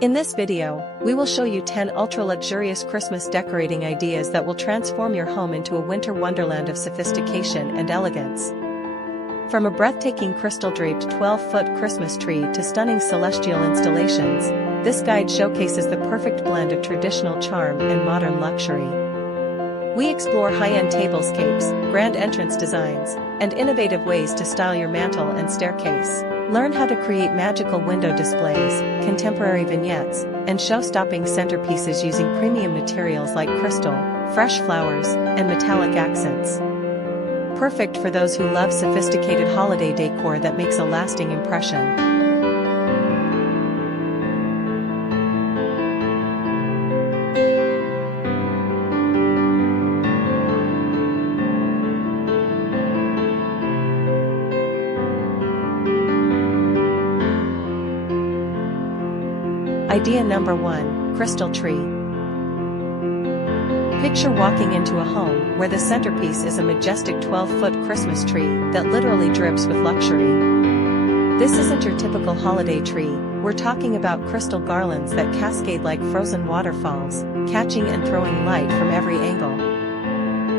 In this video, we will show you 10 ultra-luxurious Christmas decorating ideas that will transform your home into a winter wonderland of sophistication and elegance. From a breathtaking crystal-draped 12-foot Christmas tree to stunning celestial installations, this guide showcases the perfect blend of traditional charm and modern luxury. We explore high-end tablescapes, grand entrance designs, and innovative ways to style your mantel and staircase. Learn how to create magical window displays, contemporary vignettes, and show-stopping centerpieces using premium materials like crystal, fresh flowers, and metallic accents. Perfect for those who love sophisticated holiday decor that makes a lasting impression. Idea number 1, Crystal Tree. Picture walking into a home where the centerpiece is a majestic 12-foot Christmas tree that literally drips with luxury. This isn't your typical holiday tree, we're talking about crystal garlands that cascade like frozen waterfalls, catching and throwing light from every angle.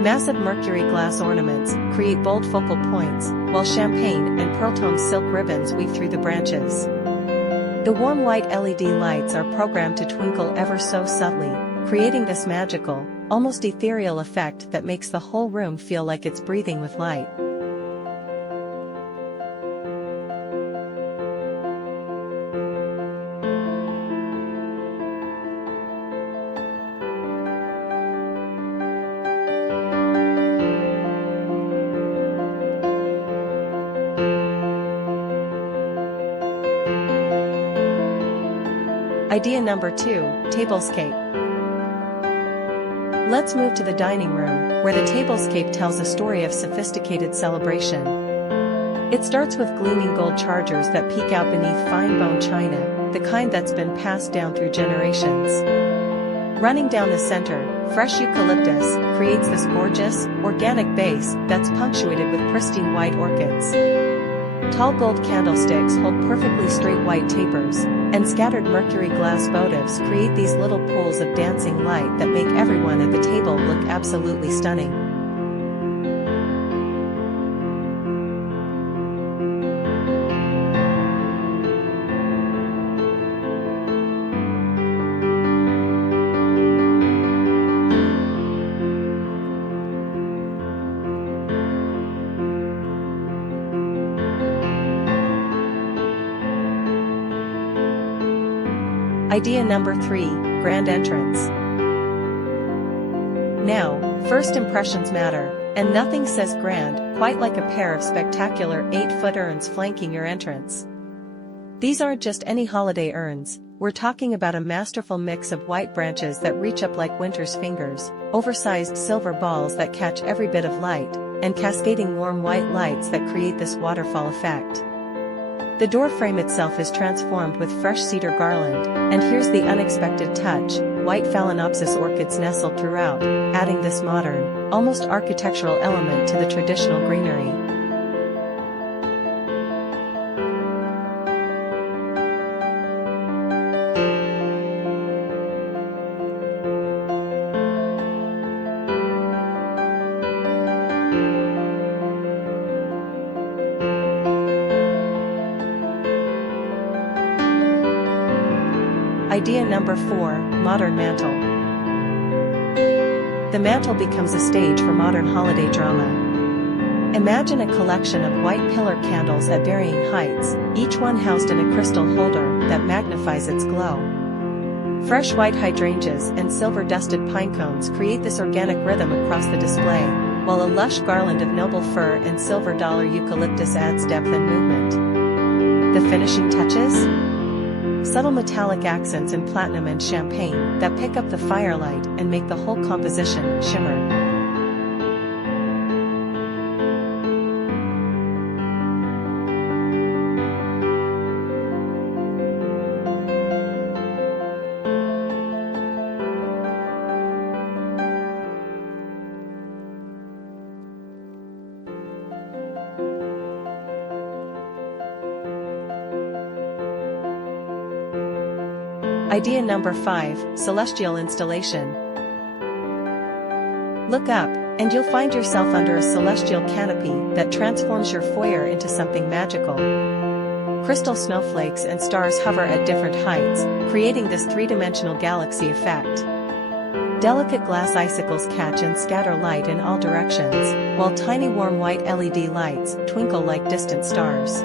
Massive mercury glass ornaments create bold focal points, while champagne and pearl-toned silk ribbons weave through the branches. The warm white LED lights are programmed to twinkle ever so subtly, creating this magical, almost ethereal effect that makes the whole room feel like it's breathing with light. Idea number 2, Tablescape. Let's move to the dining room, where the tablescape tells a story of sophisticated celebration. It starts with gleaming gold chargers that peek out beneath fine bone china, the kind that's been passed down through generations. Running down the center, fresh eucalyptus creates this gorgeous, organic base that's punctuated with pristine white orchids. Tall gold candlesticks hold perfectly straight white tapers, and scattered mercury glass votives create these little pools of dancing light that make everyone at the table look absolutely stunning. Idea number 3, Grand Entrance. Now, first impressions matter, and nothing says grand quite like a pair of spectacular 8-foot urns flanking your entrance. These aren't just any holiday urns, we're talking about a masterful mix of white branches that reach up like winter's fingers, oversized silver balls that catch every bit of light, and cascading warm white lights that create this waterfall effect. The door frame itself is transformed with fresh cedar garland, and here's the unexpected touch, white phalaenopsis orchids nestled throughout, adding this modern, almost architectural element to the traditional greenery. Idea number 4, Modern Mantel. The mantel becomes a stage for modern holiday drama. Imagine a collection of white pillar candles at varying heights, each one housed in a crystal holder that magnifies its glow. Fresh white hydrangeas and silver-dusted pine cones create this organic rhythm across the display, while a lush garland of noble fir and silver dollar eucalyptus adds depth and movement. The finishing touches? Subtle metallic accents in platinum and champagne that pick up the firelight and make the whole composition shimmer. Idea number 5, celestial installation. Look up, and you'll find yourself under a celestial canopy that transforms your foyer into something magical. Crystal snowflakes and stars hover at different heights, creating this three-dimensional galaxy effect. Delicate glass icicles catch and scatter light in all directions, while tiny warm white LED lights twinkle like distant stars.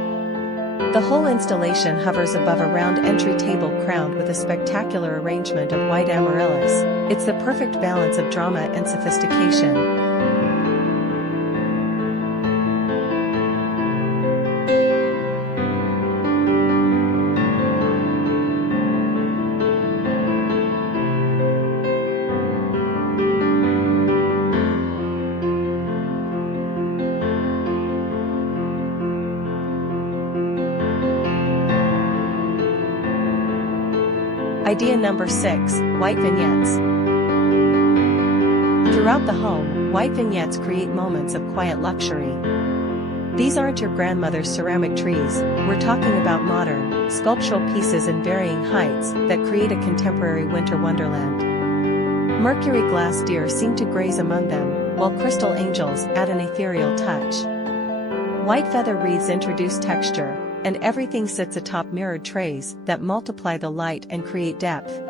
The whole installation hovers above a round entry table crowned with a spectacular arrangement of white amaryllis. It's the perfect balance of drama and sophistication. Idea number 6, white vignettes. Throughout the home, white vignettes create moments of quiet luxury. These aren't your grandmother's ceramic trees, we're talking about modern, sculptural pieces in varying heights that create a contemporary winter wonderland. Mercury glass deer seem to graze among them, while crystal angels add an ethereal touch. White feather wreaths introduce texture, and everything sits atop mirrored trays that multiply the light and create depth.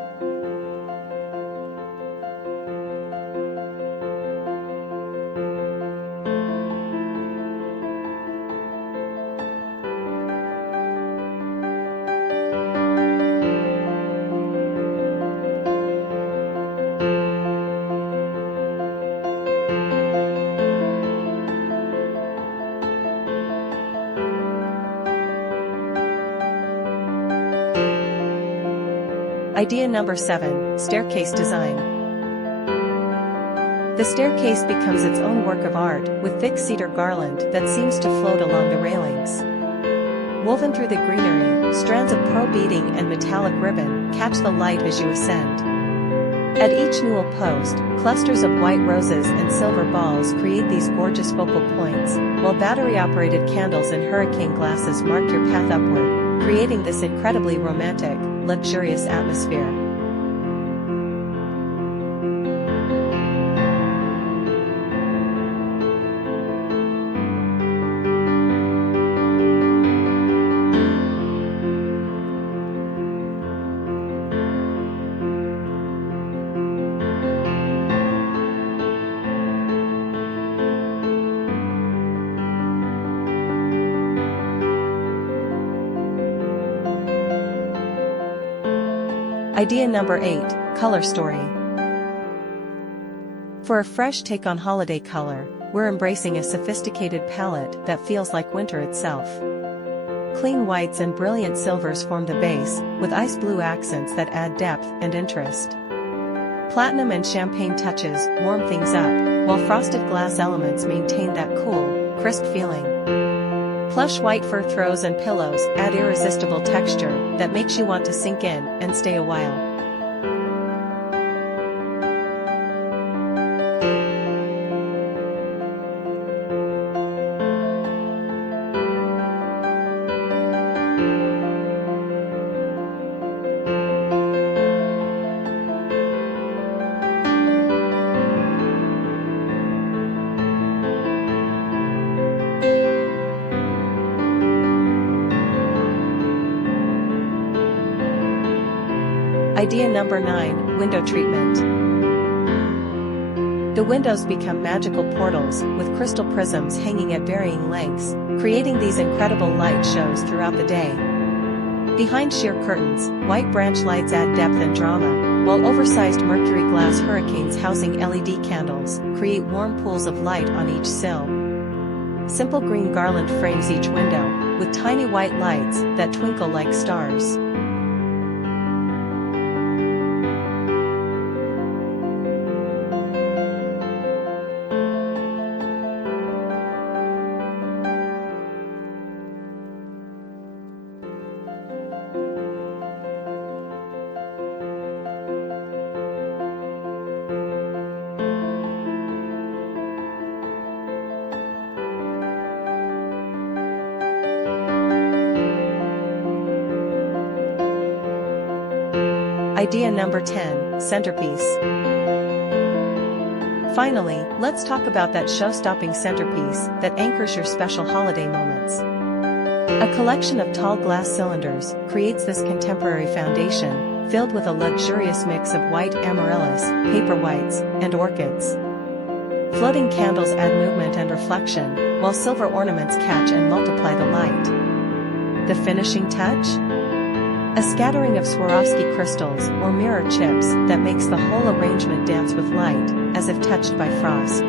Idea number 7, staircase design. The staircase becomes its own work of art, with thick cedar garland that seems to float along the railings. Woven through the greenery, strands of pearl beading and metallic ribbon catch the light as you ascend. At each newel post, clusters of white roses and silver balls create these gorgeous focal points, while battery-operated candles and hurricane glasses mark your path upward, creating this incredibly romantic, luxurious atmosphere. Idea number 8, color story. For a fresh take on holiday color, we're embracing a sophisticated palette that feels like winter itself. Clean whites and brilliant silvers form the base, with ice blue accents that add depth and interest. Platinum and champagne touches warm things up, while frosted glass elements maintain that cool, crisp feeling. Plush white fur throws and pillows add irresistible texture that makes you want to sink in and stay a while. Idea number 9, window treatment. The windows become magical portals, with crystal prisms hanging at varying lengths, creating these incredible light shows throughout the day. Behind sheer curtains, white branch lights add depth and drama, while oversized mercury glass hurricanes housing LED candles create warm pools of light on each sill. Simple green garland frames each window, with tiny white lights that twinkle like stars. Idea number 10, centerpiece. Finally, let's talk about that show-stopping centerpiece that anchors your special holiday moments. A collection of tall glass cylinders creates this contemporary foundation, filled with a luxurious mix of white amaryllis, paper whites, and orchids. Floating candles add movement and reflection, while silver ornaments catch and multiply the light. The finishing touch? A scattering of Swarovski crystals or mirror chips that makes the whole arrangement dance with light, as if touched by frost.